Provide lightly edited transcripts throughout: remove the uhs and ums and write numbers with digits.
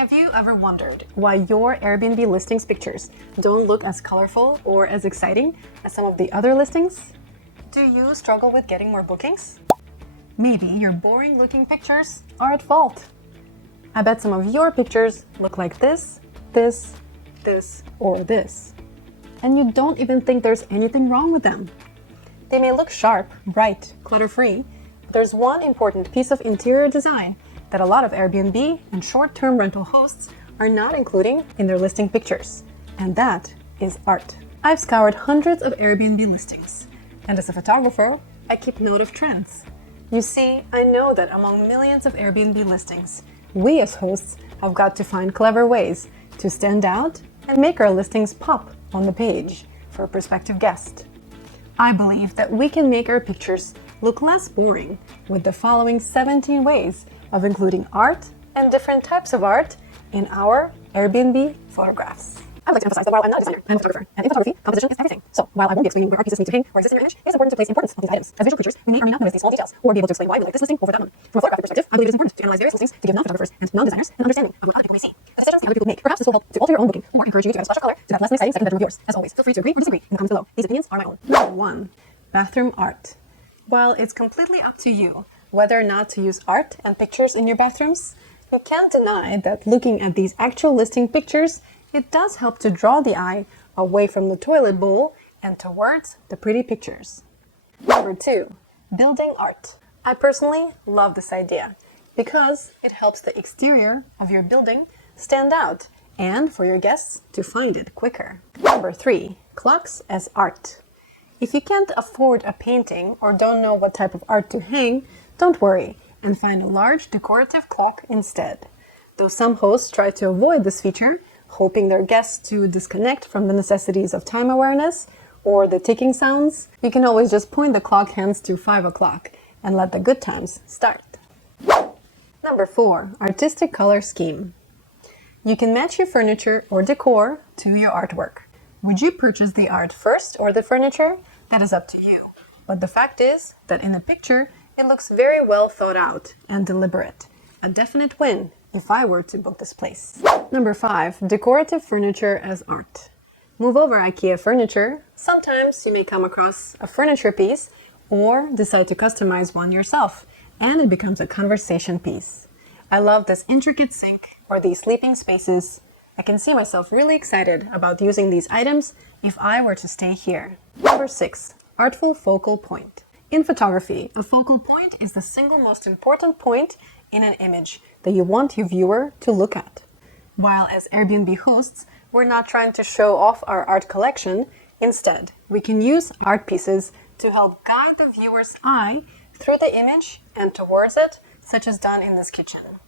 Have you ever wondered why your Airbnb listings pictures don't look as colorful or as exciting as some of the other listings? Do you struggle with getting more bookings? Maybe your boring-looking pictures are at fault. I bet some of your pictures look like this, or this. And you don't even think there's anything wrong with them. They may look sharp, bright, clutter-free, but there's one important piece of interior design that a lot of Airbnb and short-term rental hosts are not including in their listing pictures, and that is art. I've scoured hundreds of Airbnb listings, and as a photographer, I keep note of trends. You see, I know that among millions of Airbnb listings, we as hosts have got to find clever ways to stand out and make our listings pop on the page for a prospective guest. I believe that we can make our pictures look less boring with the following 17 ways of including art and different types of art in our Airbnb photographs. I would like to emphasize that while I'm not a designer, I'm a photographer, and in photography, composition is everything. So while I won't be explaining where art pieces need to hang or exist in your image, it is important to place the importance of these items. As visual creatures, we may or may not notice these small details, or be able to explain why we like this listing over that one. From a photographic perspective, I believe it is important to analyze various listings to give non-photographers and non-designers an understanding of what other people may see. The decisions the other people make. Perhaps this will help to alter your own booking, or encourage you to add a splash of color to that less than exciting second bedroom of yours. As always, feel free to agree or disagree in the comments below. These opinions are my own. Number 1. Bathroom art. While it's completely up to you whether or not to use art and pictures in your bathrooms, you can't deny that looking at these actual listing pictures, it does help to draw the eye away from the toilet bowl and towards the pretty pictures. Number 2. Building art. I personally love this idea because it helps the exterior of your building stand out and for your guests to find it quicker. Number 3. Clocks as art. If you can't afford a painting or don't know what type of art to hang, don't worry and find a large decorative clock instead. Though some hosts try to avoid this feature, hoping their guests to disconnect from the necessities of time awareness or the ticking sounds, you can always just point the clock hands to 5 o'clock and let the good times start. Number 4. Artistic color scheme. You can match your furniture or decor to your artwork. Would you purchase the art first or the furniture? That is up to you. But the fact is that in the picture, it looks very well thought out and deliberate. A definite win if I were to book this place. Number 5. Decorative furniture as art. Move over IKEA furniture. Sometimes you may come across a furniture piece or decide to customize one yourself, and it becomes a conversation piece. I love this intricate sink or these sleeping spaces. I can see myself really excited about using these items if I were to stay here. Number 6. Artful focal point. In photography, a focal point is the single most important point in an image that you want your viewer to look at. While as Airbnb hosts, we're not trying to show off our art collection. Instead, we can use art pieces to help guide the viewer's eye through the image and towards it, such as done in this kitchen.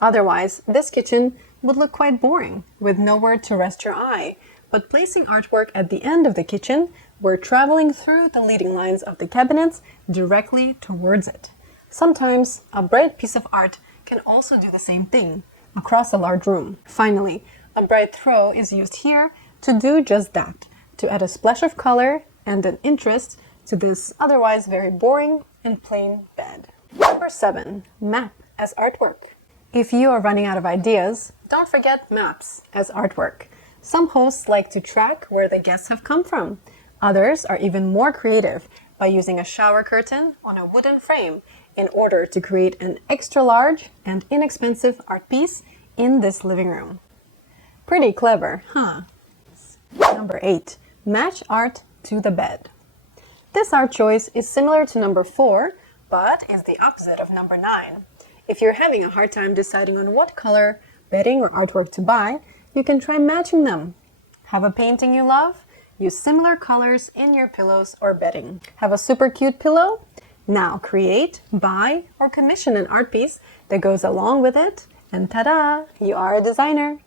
Otherwise, this kitchen would look quite boring, with nowhere to rest your eye. But placing artwork at the end of the kitchen, we're traveling through the leading lines of the cabinets directly towards it. Sometimes, a bright piece of art can also do the same thing across a large room. Finally, a bright throw is used here to do just that, to add a splash of color and an interest to this otherwise very boring and plain bed. Number 7. Map as artwork. If you are running out of ideas, don't forget maps as artwork. Some hosts like to track where the guests have come from. Others are even more creative by using a shower curtain on a wooden frame in order to create an extra large and inexpensive art piece in this living room. Pretty clever, huh? Number 8. Match art to the bed. This art choice is similar to number 4, but is the opposite of number 9. If you're having a hard time deciding on what color, bedding, or artwork to buy, you can try matching them. Have a painting you love? Use similar colors in your pillows or bedding. Have a super cute pillow? Now create, buy, or commission an art piece that goes along with it, and ta-da! You are a designer!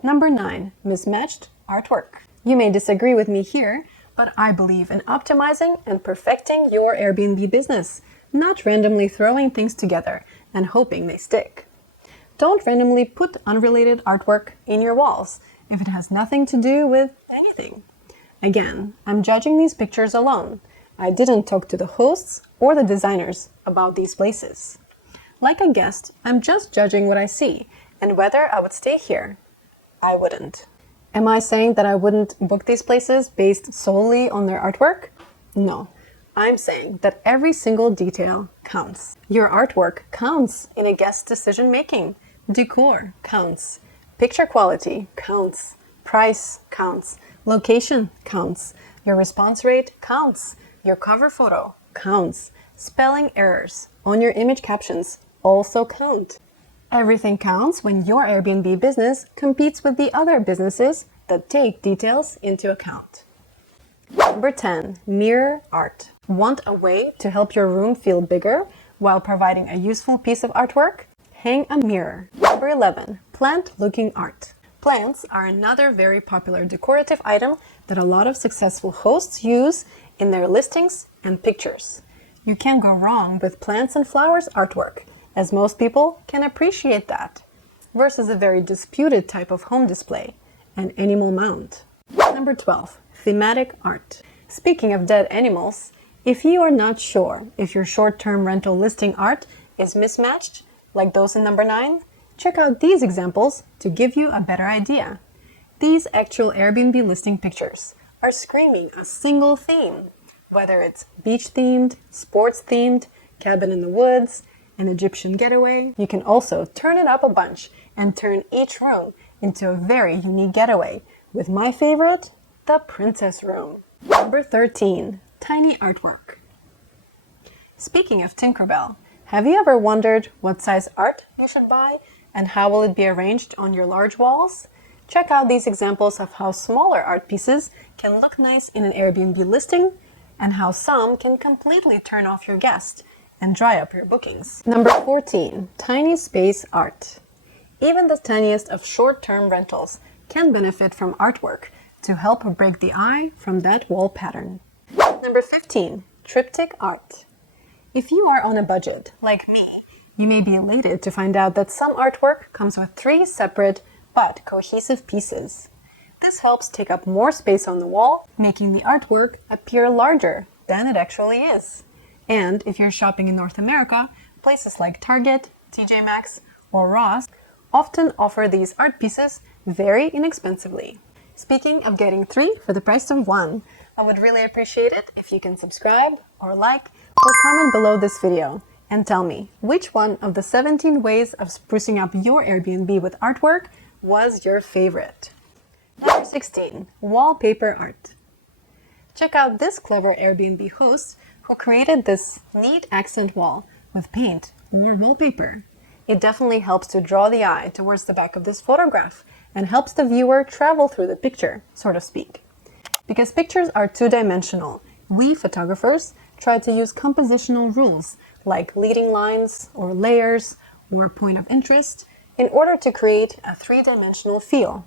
Number 9. Mismatched Artwork. You may disagree with me here, but I believe in optimizing and perfecting your Airbnb business, not randomly throwing things together and hoping they stick. Don't randomly put unrelated artwork in your walls if it has nothing to do with anything. Again, I'm judging these pictures alone. I didn't talk to the hosts or the designers about these places. Like a guest, I'm just judging what I see and whether I would stay here. I wouldn't. Am I saying that I wouldn't book these places based solely on their artwork? No. I'm saying that every single detail counts. Your artwork counts in a guest decision making. Decor counts. Picture quality counts. Price counts. Location counts. Your response rate counts. Your cover photo counts. Spelling errors on your image captions also count. Everything counts when your Airbnb business competes with the other businesses that take details into account. Number 10, mirror art. Want a way to help your room feel bigger while providing a useful piece of artwork? Hang a mirror. Number 11, plant-looking art. Plants are another very popular decorative item that a lot of successful hosts use in their listings and pictures. You can't go wrong with plants and flowers artwork, as most people can appreciate that, versus a very disputed type of home display, an animal mound. Number 12, thematic art. Speaking of dead animals, if you are not sure if your short-term rental listing art is mismatched, like those in number 9, check out these examples to give you a better idea. These actual Airbnb listing pictures are screaming a single theme, whether it's beach-themed, sports-themed, cabin in the woods, an Egyptian getaway. You can also turn it up a bunch and turn each room into a very unique getaway, with my favorite, the princess room. Number 13, tiny artwork. Speaking of Tinkerbell, have you ever wondered what size art you should buy and how will it be arranged on your large walls? Check out these examples of how smaller art pieces can look nice in an Airbnb listing and how some can completely turn off your guest and dry up your bookings. Number 14, tiny space art. Even the tiniest of short-term rentals can benefit from artwork to help break the eye from that wall pattern. Number 15, Triptych Art. If you are on a budget, like me, you may be elated to find out that some artwork comes with 3 separate but cohesive pieces. This helps take up more space on the wall, making the artwork appear larger than it actually is. And if you're shopping in North America, places like Target, TJ Maxx, or Ross often offer these art pieces very inexpensively. Speaking of getting 3 for the price of 1, I would really appreciate it if you can subscribe or like or comment below this video and tell me which one of the 17 ways of sprucing up your Airbnb with artwork was your favorite. Number 16, Wallpaper Art. Check out this clever Airbnb host who created this neat accent wall with paint or wallpaper. It definitely helps to draw the eye towards the back of this photograph and helps the viewer travel through the picture, so to speak. Because pictures are two-dimensional, we photographers try to use compositional rules like leading lines or layers or point of interest in order to create a 3-dimensional feel.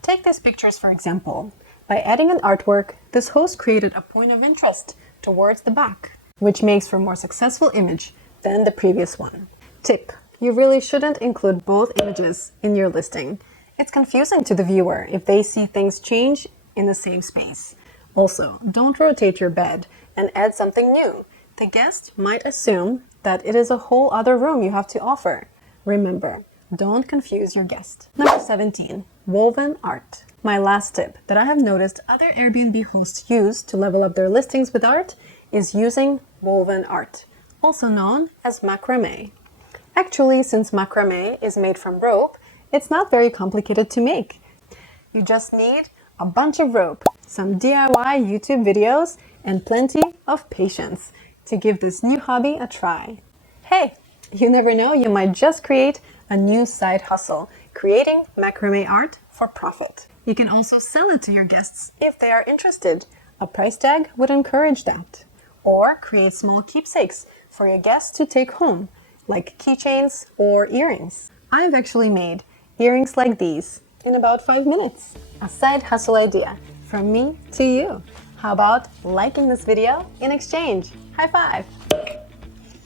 Take these pictures for example. By adding an artwork, this host created a point of interest towards the back, which makes for a more successful image than the previous one. Tip: you really shouldn't include both images in your listing. It's confusing to the viewer if they see things change in the same space. Also, don't rotate your bed and add something new. The guest might assume that it is a whole other room you have to offer. Remember, don't confuse your guest. Number 17, woven art. My last tip that I have noticed other Airbnb hosts use to level up their listings with art is using woven art, also known as macrame. Actually, since macrame is made from rope, it's not very complicated to make. You just need a bunch of rope, some DIY YouTube videos, and plenty of patience to give this new hobby a try. Hey, you never know, you might just create a new side hustle, creating macrame art for profit. You can also sell it to your guests if they are interested. A price tag would encourage that. Or create small keepsakes for your guests to take home, like keychains or earrings. I've actually made earrings like these in about 5 minutes. A side hustle idea from me to you. How about liking this video in exchange? High five!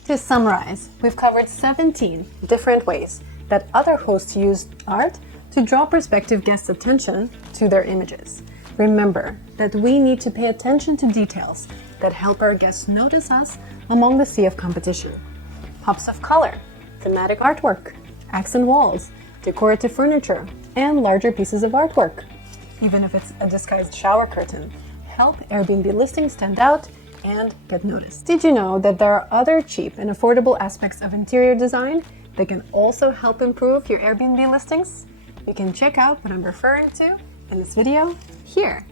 To summarize, we've covered 17 different ways that other hosts use art to draw prospective guests' attention to their images. Remember that we need to pay attention to details that help our guests notice us among the sea of competition. Pops of color, thematic artwork, accent walls, decorative furniture, and larger pieces of artwork. Even if it's a disguised shower curtain, help Airbnb listings stand out and get noticed. Did you know that there are other cheap and affordable aspects of interior design that can also help improve your Airbnb listings? You can check out what I'm referring to in this video here.